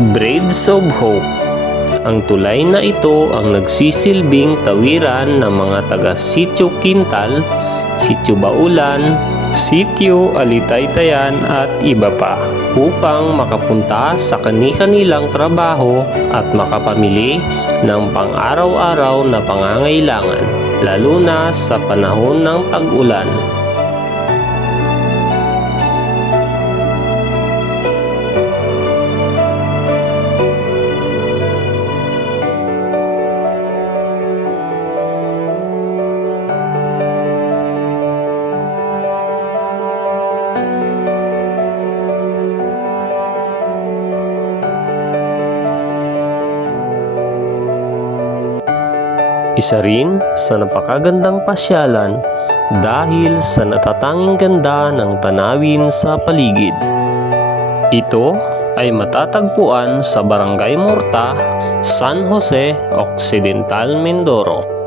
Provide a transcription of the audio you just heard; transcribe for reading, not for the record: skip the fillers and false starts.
Bridge of Hope. Ang tulay na ito ang nagsisilbing tawiran ng mga taga Sitio Quintal, Sitio Baulan, Sitio Alitaytayan at iba pa upang makapunta sa kani-kanilang trabaho at makapamili ng pang-araw-araw na pangangailangan, lalo na sa panahon ng tag-ulan. Isa rin sa napakagandang pasyalan dahil sa natatanging ganda ng tanawin sa paligid. Ito ay matatagpuan sa Barangay Morta, San Jose Occidental, Mindoro.